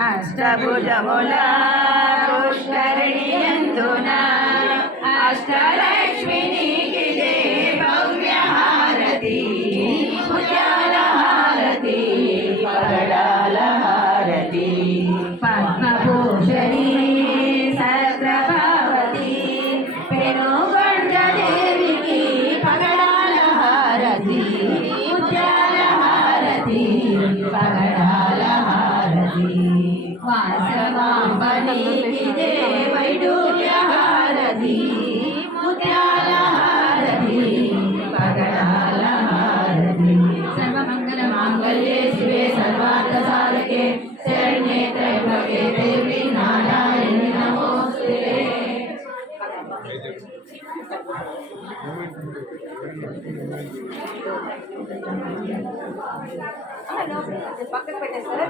అష్టభుజముల పుష్కరిణియందున అష్టలక్ష్మినికి భవ్య హారతి ముత్యాల హారతి పగడాల హారతి పద్మభూషణి సహస్రభావతి పెనుగొండదేవికి పగడాల హారతి ముత్యాల హారతి పగడాల హారతి వాసవాంబనికి వైడూర్య హారతి ముత్యాల హారతి పగడాల హారతి సర్వమంగళ మాంగళ్యే శివే సర్వార్థ సాధకే శరణ్యే త్రయంబకే దేవి నారాయణి నమోస్తుతే. పక్కన పెట్టేస్తారా?